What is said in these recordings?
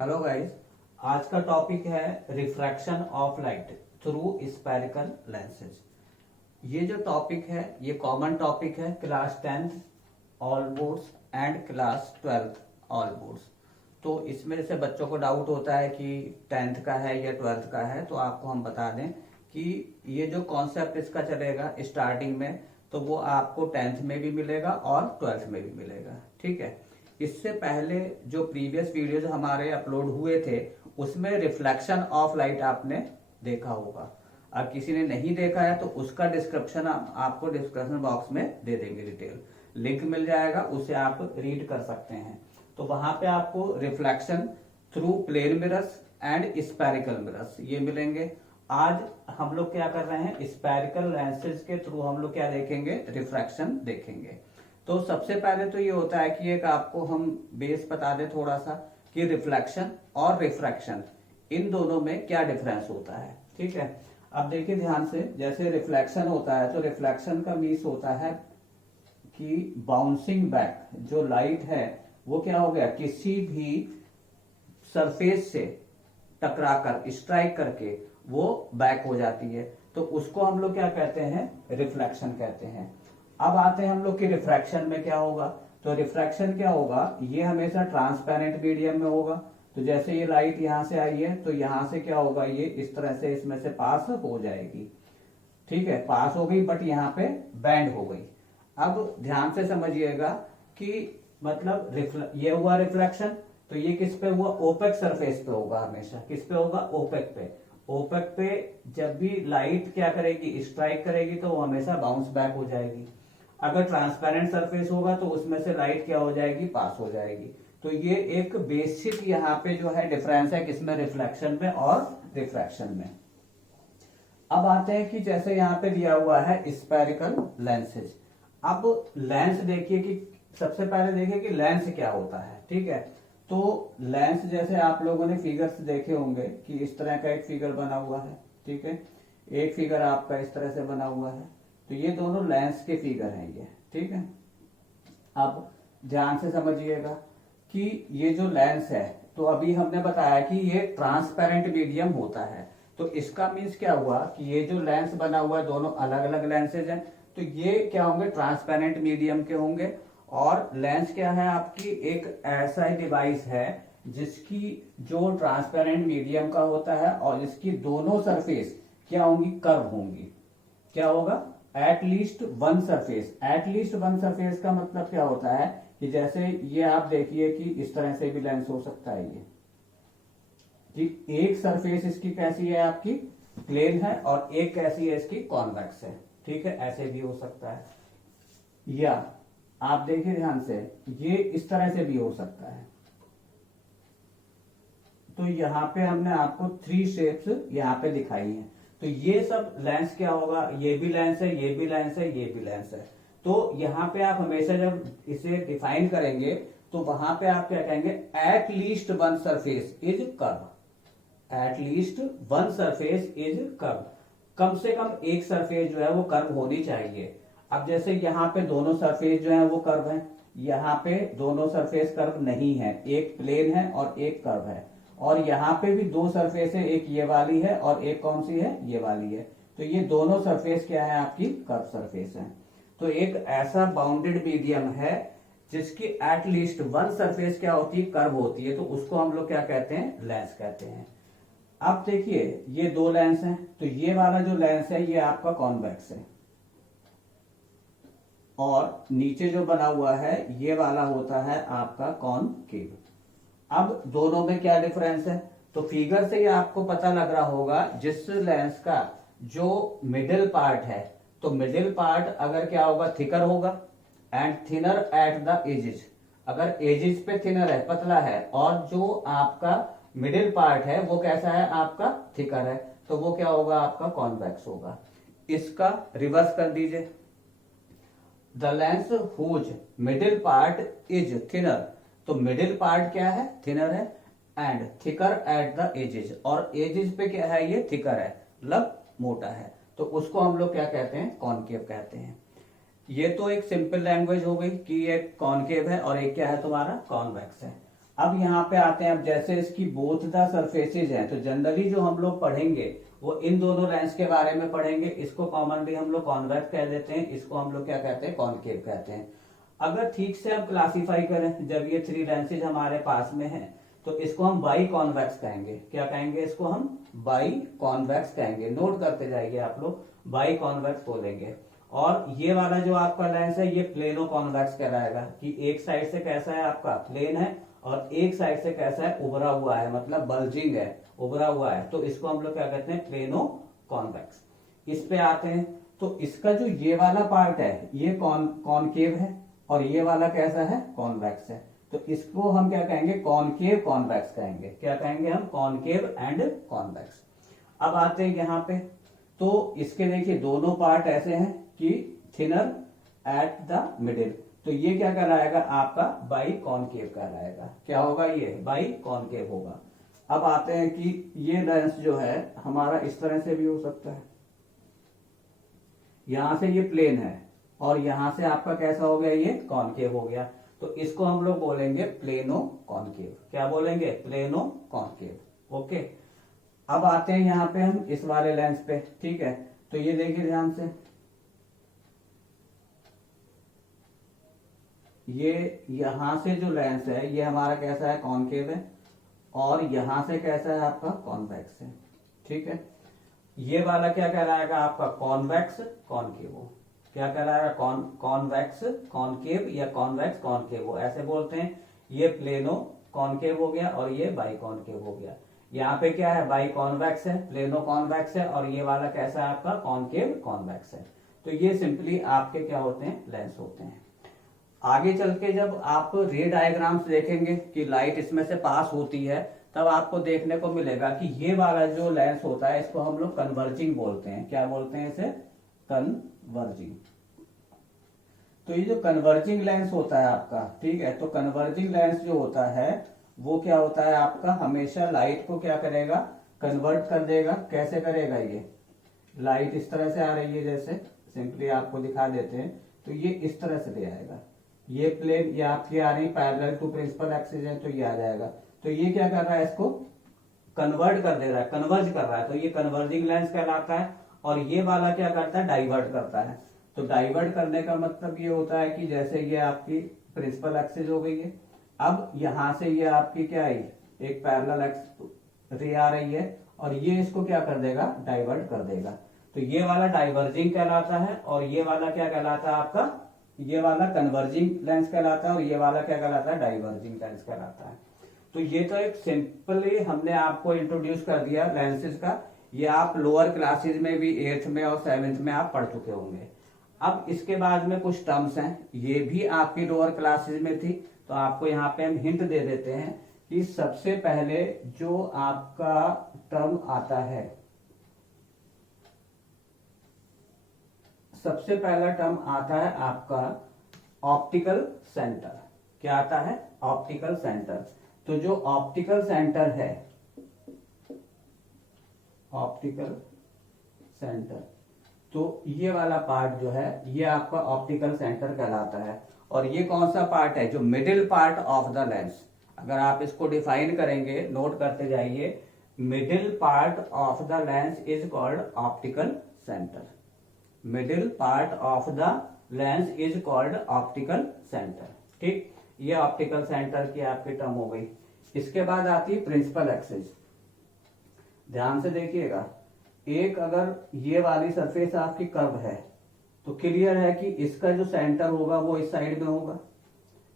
Hello guys, आज का topic है refraction of light through spherical lenses. ये जो टॉपिक है ये कॉमन टॉपिक है class 10th all boards and class 12th all boards. तो इसमें से बच्चों को डाउट होता है कि 10th का है या 12th का है, तो आपको हम बता दें कि ये जो कॉन्सेप्ट इसका चलेगा स्टार्टिंग में, तो वो आपको 10th में भी मिलेगा और 12th में भी मिलेगा। ठीक है, इससे पहले जो प्रीवियस वीडियोज हमारे अपलोड हुए थे उसमें रिफ्लेक्शन ऑफ लाइट आपने देखा होगा। अब किसी ने नहीं देखा है तो उसका डिस्क्रिप्शन आपको डिस्क्रिप्शन बॉक्स में दे देंगे, डिटेल लिंक मिल जाएगा, उसे आप रीड कर सकते हैं। तो वहां पे आपको reflection through plane mirrors and spherical mirrors ये मिलेंगे। आज हम लोग क्या कर रहे हैं, स्फेरिकल लेंसेज के थ्रू हम लोग क्या देखेंगे, रिफ्रैक्शन देखेंगे। तो सबसे पहले तो ये होता है कि एक आपको हम बेस बता दें थोड़ा सा कि रिफ्लेक्शन और रिफ्रैक्शन इन दोनों में क्या डिफरेंस होता है। ठीक है, अब देखिए ध्यान से, जैसे रिफ्लेक्शन होता है तो रिफ्लेक्शन का मीन्स होता है कि बाउंसिंग बैक, जो लाइट है वो क्या हो गया, किसी भी सरफेस से टकराकर स्ट्राइक करके वो बैक हो जाती है, तो उसको हम लोग क्या कहते हैं, रिफ्लेक्शन कहते हैं। अब आते हैं हम लोग कि रिफ्रैक्शन में क्या होगा। तो रिफ्रैक्शन क्या होगा, ये हमेशा ट्रांसपेरेंट मीडियम में होगा। तो जैसे ये लाइट यहां से आई है तो यहां से क्या होगा, ये इस तरह से इसमें से पास हो जाएगी। ठीक है, पास हो गई बट यहाँ पे बैंड हो गई। अब ध्यान से समझिएगा कि मतलब ये हुआ रिफ्लेक्शन, तो ये किस पे हुआ, ओपेक सरफेस पे होगा हमेशा। किस पे होगा, ओपेक पे। ओपेक पे जब भी लाइट क्या करेगी, स्ट्राइक करेगी, तो वो हमेशा बाउंस बैक हो जाएगी। अगर ट्रांसपेरेंट सरफेस होगा तो उसमें से लाइट क्या हो जाएगी, पास हो जाएगी। तो ये एक बेसिक यहाँ पे जो है डिफरेंस है किसमें, रिफ्लेक्शन में और रिफ्रैक्शन में। अब आते हैं कि जैसे यहाँ पे दिया हुआ है स्फेरिकल लेंसेज। अब लेंस देखिए कि सबसे पहले देखिए कि लेंस क्या होता है। ठीक है, तो लेंस जैसे आप लोगों ने फिगर्स देखे होंगे कि इस तरह का एक फिगर बना हुआ है। ठीक है, एक फिगर आपका इस तरह से बना हुआ है, तो ये दोनों लेंस के फिगर हैं ये। ठीक है, अब ध्यान से समझिएगा कि ये जो लेंस है, तो अभी हमने बताया कि ये ट्रांसपेरेंट मीडियम होता है। तो इसका मीन्स क्या हुआ कि ये जो लेंस बना हुआ है दोनों अलग अलग लेंसेज हैं, तो ये क्या होंगे, ट्रांसपेरेंट मीडियम के होंगे। और लेंस क्या है, आपकी एक ऐसा ही डिवाइस है जिसकी जो ट्रांसपेरेंट मीडियम का होता है और इसकी दोनों सरफेस क्या होंगी, कर्व होंगी। क्या होगा, at least one surface. At least one surface का मतलब क्या होता है कि जैसे ये आप देखिए कि इस तरह से भी लेंस हो सकता है ये, कि एक सरफेस इसकी कैसी है, आपकी प्लेन है, और एक कैसी है, इसकी कॉन्वेक्स है। ठीक है, ऐसे भी हो सकता है, या आप देखिए ध्यान से, ये इस तरह से भी हो सकता है। तो यहां पे हमने आपको 3 शेप्स यहां पे दिखाई हैं। तो ये सब लेंस क्या होगा, ये भी लेंस है, ये भी लेंस है, ये भी लेंस है। तो यहां पे आप हमेशा जब इसे डिफाइन करेंगे तो वहां पे आप क्या कहेंगे, at least one surface is curve. At least one surface is curve, कम से कम एक सरफेस जो है वो कर्व होनी चाहिए। अब जैसे यहाँ पे दोनों सरफेस जो है वो कर्व है, यहाँ पे दोनों सरफेस कर्व नहीं है, एक प्लेन है और एक कर्व है। और यहाँ पे भी 2 सरफेस है, एक ये वाली है और एक कौन सी है, ये वाली है। तो ये दोनों सरफेस क्या है, आपकी कर्व सरफेस है। तो एक ऐसा बाउंडेड मीडियम है जिसकी एटलीस्ट वन सरफेस क्या होती है, कर्व होती है, तो उसको हम लोग क्या कहते हैं, लेंस कहते हैं। अब देखिए ये 2 लेंस हैं, तो ये वाला जो लेंस है ये आपका कॉन्वेक्स है, और नीचे जो बना हुआ है ये वाला होता है आपका कॉनकेव। अब दोनों में क्या डिफरेंस है, तो फिगर से ही आपको पता लग रहा होगा, जिस लेंस का जो मिडिल पार्ट है, तो मिडिल पार्ट अगर क्या होगा, थिकर होगा and thinner at the edges. अगर एजेस पे थिनर है, पतला है, और जो आपका मिडिल पार्ट है वो कैसा है, आपका थिकर है, तो वो क्या होगा, आपका कॉन्वेक्स होगा। इसका रिवर्स कर दीजिए, the lens whose middle part is thinner, तो मिडिल पार्ट क्या है, थिनर है, and thicker at the edges, और एजेस पे क्या है, ये थिकर है, मतलब मोटा है, तो उसको हम लोग क्या कहते हैं, कॉनकेव कहते हैं। ये तो एक सिंपल लैंग्वेज हो गई कि ये कॉनकेव है और एक क्या है तुम्हारा, कॉन्वेक्स है। अब यहाँ पे आते हैं, अब जैसे इसकी बोथ द सरफेसेज हैं, तो जनरली जो हम लोग पढ़ेंगे वो इन दोनों लेंस के बारे में पढ़ेंगे। इसको कॉमनली हम लोग कॉन्वेक्स कह देते हैं, इसको हम लोग क्या कहते हैं, कॉनकेव कहते हैं। अगर ठीक से हम क्लासिफाई करें, जब ये थ्री लेंसेज हमारे पास में हैं तो इसको हम बाई कॉन्वेक्स कहेंगे। क्या कहेंगे, इसको हम बाई कॉन्वेक्स कहेंगे। नोट करते जाइए आप लोग, बाई कॉन्वेक्स बोलेंगे। और ये वाला जो आपका लेंस है ये प्लेनो कॉन्वेक्स कहलाएगा, कि एक साइड से कैसा है आपका प्लेन है और एक साइड से कैसा है, उभरा हुआ है, मतलब बल्जिंग है, उभरा हुआ है, तो इसको हम लोग क्या कहते हैं, प्लेनो कॉन्वेक्स। इस पे आते हैं, तो इसका जो ये वाला पार्ट है ये कॉनकेव है और ये वाला कैसा है, कॉन्वेक्स है। तो इसको हम क्या कहेंगे, कॉनकेव कॉन्वेक्स कहेंगे। क्या कहेंगे हम, कॉनकेव एंड कॉन्वेक्स। अब आते हैं यहाँ पे, तो इसके देखिए दोनों पार्ट ऐसे हैं कि थिनर एट द मिडिल, तो ये क्या कहलाएगा आपका, बाई कॉनकेव कहलाएगा। क्या होगा, ये बाई कॉनकेव होगा। अब आते हैं कि ये लेंस जो है हमारा इस तरह से भी हो सकता है, यहां से ये प्लेन है और यहां से आपका कैसा हो गया, ये कॉनकेव हो गया, तो इसको हम लोग बोलेंगे प्लेनो कॉनकेव। क्या बोलेंगे, प्लेनो कॉनकेव। ओके, अब आते हैं यहाँ पे हम इस वाले लेंस पे, ठीक है। तो ये देखिए ध्यान से, ये यहां से जो लेंस है ये हमारा कैसा है, कॉनकेव है, और यहां से कैसा है आपका, कॉन्वेक्स है, ठीक है। ये वाला क्या कहलाएगा आपका, कॉन्वेक्स कॉनकेव। क्या कहलाएगा, कॉन्वेक्स कॉनकेव या कॉन्वेक्स कॉनकेव, ऐसे बोलते हैं। ये प्लेनो कॉनकेव हो गया और ये बाई कॉनकेव हो गया। यहाँ पे क्या है, बाई कॉन्वेक्स है, प्लेनो कॉन्वेक्स है, और ये वाला कैसा है आपका, कॉनकेव कॉन्वेक्स है। तो ये सिंपली आपके क्या होते हैं, लेंस होते हैं। आगे चल के जब आप रे डायग्राम्स देखेंगे कि लाइट इसमें से पास होती है, तब आपको देखने को मिलेगा कि ये वाला जो लेंस होता है इसको हम लोग कन्वर्जिंग बोलते हैं। क्या बोलते हैं इसे, कन्वर्जिंग। तो ये जो कन्वर्जिंग लेंस होता है आपका, ठीक है, तो कन्वर्जिंग लेंस जो होता है वो क्या होता है आपका, हमेशा लाइट को क्या करेगा, कन्वर्ट कर देगा। कैसे करेगा, ये लाइट इस तरह से आ रही है, जैसे सिंपली आपको दिखा देते हैं, तो ये इस तरह से ले आएगा। ये प्लेन ये आपकी आ रही पैरेलल टू प्रिंसिपल एक्सिस है, तो ये आ जाएगा। तो ये क्या कर रहा है, इसको कन्वर्ट कर दे रहा है, कन्वर्ज कर रहा है, तो ये कन्वर्जिंग लेंस कहलाता है। और ये वाला क्या करता है, डाइवर्ट करता है। तो डाइवर्ट करने का मतलब ये होता है कि जैसे ये आपकी प्रिंसिपल एक्सिस हो गई है, अब यहां से ये आपकी क्या आई, एक पैरेलल रे आ रही है, और ये इसको क्या कर देगा, डाइवर्ट कर देगा। तो ये वाला डाइवर्जिंग कहलाता है, और ये वाला क्या कहलाता है आपका, ये वाला कन्वर्जिंग लेंस कहलाता है, और ये वाला क्या कहलाता है, डाइवर्जिंग लेंस कहलाता है। तो ये तो एक सिंपली हमने आपको इंट्रोड्यूस कर दिया लेंसेज का। ये आप लोअर क्लासेज में भी 8th में और 7th में आप पढ़ चुके होंगे। अब इसके बाद में कुछ टर्म्स हैं, ये भी आपकी लोअर क्लासेज में थी, तो आपको यहाँ पे हम हिंट दे देते हैं कि सबसे पहले जो आपका टर्म आता है, सबसे पहला टर्म आता है आपका ऑप्टिकल सेंटर। क्या आता है, ऑप्टिकल सेंटर। तो जो ऑप्टिकल सेंटर है, ऑप्टिकल सेंटर, तो ये वाला पार्ट जो है ये आपका ऑप्टिकल सेंटर कहलाता है। और ये कौन सा पार्ट है, जो middle part of the lens. अगर आप इसको डिफाइन करेंगे, नोट करते जाइए, middle part of the lens is called optical centre. Middle part of the lens is called optical centre. ठीक, ये ऑप्टिकल सेंटर की आपकी टर्म हो गई। इसके बाद आती है प्रिंसिपल एक्सिस। ध्यान से देखिएगा, एक अगर ये वाली सरफेस आपकी कर्व है तो क्लियर है कि इसका जो सेंटर होगा वो इस साइड में होगा।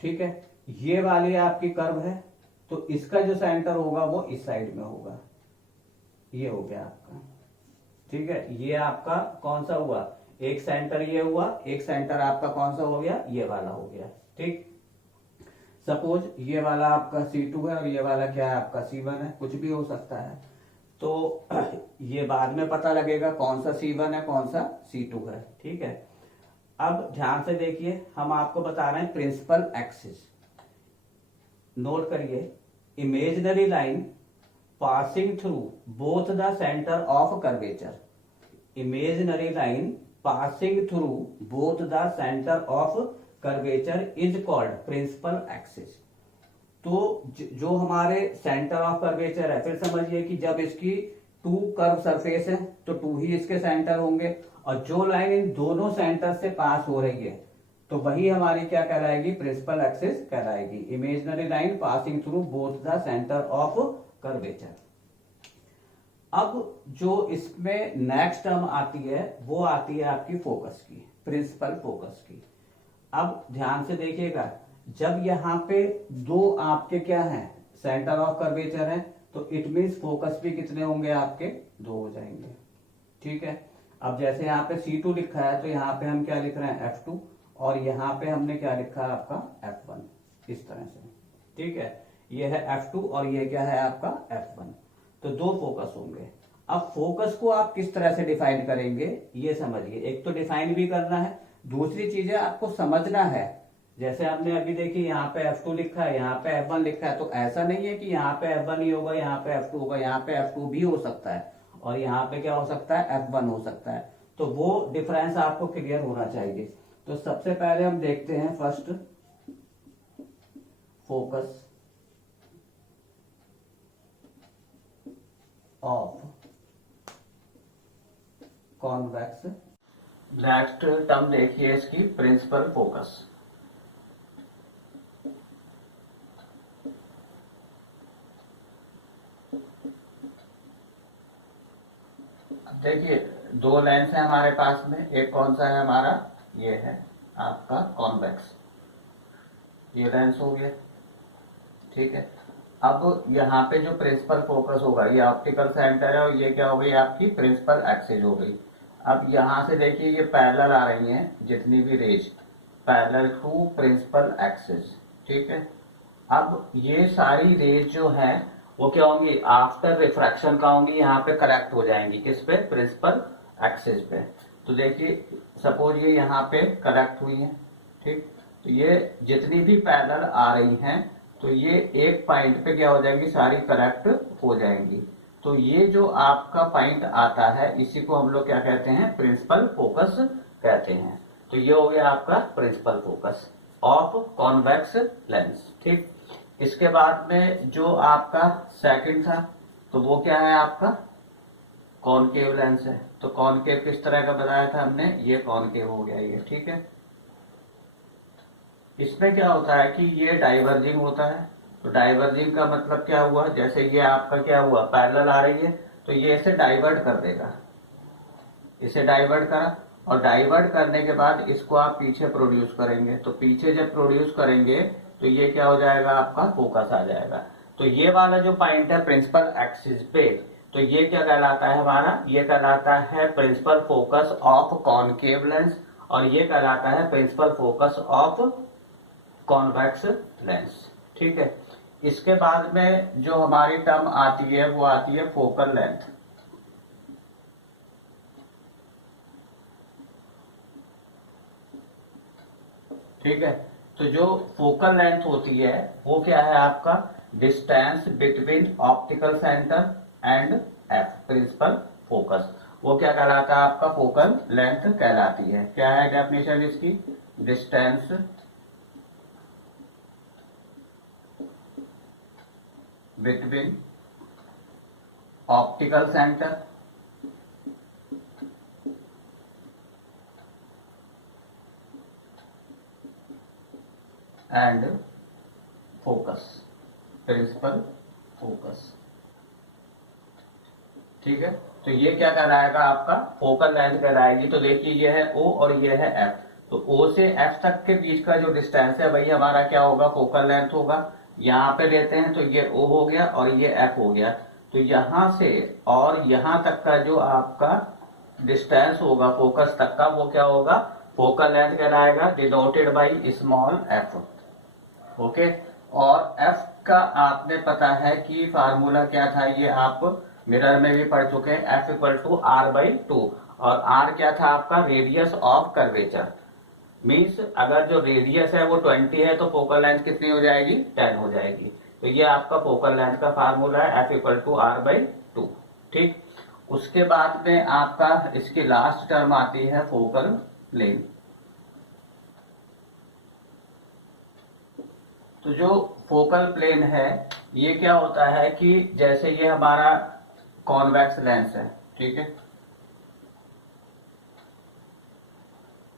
ठीक है, ये वाली आपकी कर्व है तो इसका जो सेंटर होगा वो इस साइड में होगा। ये हो गया आपका। ठीक है, ये आपका कौन सा हुआ, एक सेंटर ये हुआ, एक सेंटर आपका कौन सा हो गया, ये वाला हो गया। ठीक, सपोज ये वाला आपका C2 है और ये वाला क्या है आपका C1 है, कुछ भी हो सकता है। तो ये बाद में पता लगेगा कौन सा C1 है कौन सा C2 है। ठीक है, अब ध्यान से देखिए, हम आपको बता रहे हैं प्रिंसिपल एक्सिस। नोट करिए, imaginary line passing through both the centre of curvature. Imaginary line passing through both the centre of curvature is called principal axis. तो जो हमारे सेंटर ऑफ कर्वेचर है, फिर समझिए कि जब इसकी टू कर्व सरफेस है तो टू ही इसके सेंटर होंगे, और जो लाइन इन दोनों सेंटर से पास हो रही है तो वही हमारी क्या कहलाएगी, प्रिंसिपल एक्सिस कहलाएगी। Imaginary line passing through both the centre of curvature. अब जो इसमें नेक्स्ट टर्म आती है वो आती है आपकी फोकस की, प्रिंसिपल फोकस की। अब ध्यान से देखिएगा, जब यहाँ पे दो आपके क्या हैं, सेंटर ऑफ कर्वेचर है, तो इट मीन्स फोकस भी कितने होंगे आपके, दो हो जाएंगे। ठीक है। अब जैसे यहाँ पे C2 लिखा है तो यहाँ पे हम क्या लिख रहे हैं, F2, और यहाँ पे हमने क्या लिखा है आपका F1, इस तरह से। ठीक है, ये है F2 और ये क्या है आपका F1, तो दो फोकस होंगे। अब फोकस को आप किस तरह से डिफाइन करेंगे ये समझिए। एक तो डिफाइन भी करना है, दूसरी चीज है आपको समझना है। जैसे आपने अभी देखी यहाँ पे F2 लिखा है, यहाँ पे F1 लिखा है, तो ऐसा नहीं है कि यहाँ पे F1 ही होगा, यहाँ पे F2 होगा, यहाँ पे F2 भी हो सकता है और यहाँ पे क्या हो सकता है, F1 हो सकता है। तो वो डिफरेंस आपको क्लियर होना चाहिए। तो सबसे पहले हम देखते हैं first focus of convex. Next term देखिए इसकी, प्रिंसिपल फोकस। देखिए दो लेंस है हमारे पास में, एक कौन सा है हमारा, ये है आपका कॉन्वेक्स, ये लेंस हो गया। ठीक है। अब यहाँ पे जो प्रिंसिपल फोकस होगा ये ऑप्टिकल सेंटर है और ये क्या हो गई आपकी प्रिंसिपल एक्सिस हो गई। अब यहाँ से देखिए ये पैरेलल आ रही हैं जितनी भी rays, parallel to principal axis. ठीक है। अब ये सारी रेज जो है वो क्या होंगी, आफ्टर रिफ्रैक्शन का होंगी, यहाँ पे करेक्ट हो जाएंगी, किस पे, प्रिंसिपल एक्सिस पे। तो देखिए सपोज ये यहाँ पे करेक्ट हुई है। ठीक, तो ये जितनी भी पैरेलल आ रही हैं तो ये एक पॉइंट पे क्या हो जाएंगी, सारी करेक्ट हो जाएंगी। तो ये जो आपका पॉइंट आता है इसी को हम लोग क्या कहते हैं, प्रिंसिपल फोकस कहते हैं। तो ये हो गया आपका principal focus of convex lens. ठीक, इसके बाद में जो आपका सेकंड था तो वो क्या है आपका कॉनकेव लेंस है। तो कॉनकेव किस तरह का बताया था हमने, ये कॉनकेव हो गया ये। ठीक है, इसमें क्या होता है कि ये डाइवर्जिंग होता है। तो डाइवर्जिंग का मतलब क्या हुआ, जैसे ये आपका क्या हुआ, पैरेलल आ रही है तो ये इसे डाइवर्ट कर देगा, इसे डाइवर्ट करा, और डाइवर्ट करने के बाद इसको आप पीछे प्रोड्यूस करेंगे। तो पीछे जब प्रोड्यूस करेंगे तो ये क्या हो जाएगा आपका फोकस आ जाएगा। तो ये वाला जो पॉइंट है प्रिंसिपल एक्सिस पे, तो ये क्या कहलाता है हमारा, ये कहलाता है principal focus of concave lens, और ये कहलाता है principal focus of convex lens. ठीक है, इसके बाद में जो हमारी टर्म आती है वो आती है फोकल लेंथ। ठीक है, तो जो फोकल लेंथ होती है वो क्या है आपका, distance between optical centre and F, principal focus, वो क्या कहलाता है आपका फोकल लेंथ कहलाती है। क्या है डेफिनेशन इसकी, distance between optical centre and focus, principal focus. ठीक है, तो ये क्या कहलाएगा आपका फोकल लेंथ कहलाएगी। तो देखिए ये है O और ये है F, तो O से F तक के बीच का जो डिस्टेंस है वही हमारा क्या होगा, फोकल लेंथ होगा। यहाँ पे लेते हैं तो ये O हो गया और ये F हो गया। तो यहां से और यहां तक का जो आपका डिस्टेंस होगा फोकस तक का वो क्या होगा, फोकल लेंथ कहलाएगा, denoted by small f। Okay, और f का आपने पता है कि फार्मूला क्या था, ये आप मिरर में भी पढ़ चुके हैं, f equal to r by 2, और r क्या था आपका, रेडियस ऑफ कर्वेचर। मीन्स अगर जो रेडियस है वो 20 है तो फोकल लेंथ कितनी हो जाएगी, 10 हो जाएगी। तो ये आपका फोकल लेंथ का फार्मूला है, f equal to r by 2। ठीक, उसके बाद में आपका इसकी लास्ट टर्म आती है फोकल लेंथ। तो जो फोकल प्लेन है, ये क्या होता है कि जैसे ये हमारा कॉन्वेक्स लेंस है, ठीक है,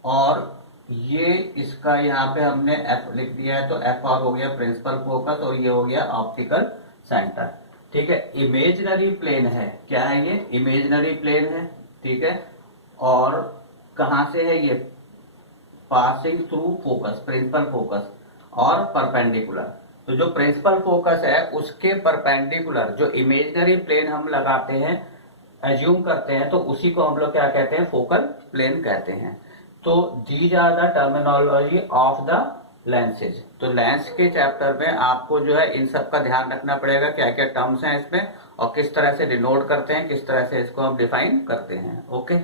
और ये इसका यहाँ पे हमने एफ लिख दिया है, तो एफ आर हो गया प्रिंसिपल फोकस और ये हो गया ऑप्टिकल सेंटर, ठीक है। इमेजिनरी प्लेन है, क्या है ये, इमेजिनरी प्लेन है, ठीक है। और कहां से है ये, passing through focus, principal focus और परपेंडिकुलर। तो जो प्रिंसिपल फोकस है उसके परपेंडिकुलर जो इमेजिनरी प्लेन हम लगाते हैं, एज्यूम करते हैं, तो उसी को हम लोग क्या कहते हैं, फोकल प्लेन कहते हैं। तो these are the terminology of the lenses. तो लेंस के चैप्टर में आपको जो है इन सब का ध्यान रखना पड़ेगा, क्या क्या टर्म्स हैं इसमें और किस तरह से डिनोट करते हैं, किस तरह से इसको हम डिफाइन करते हैं। ओके।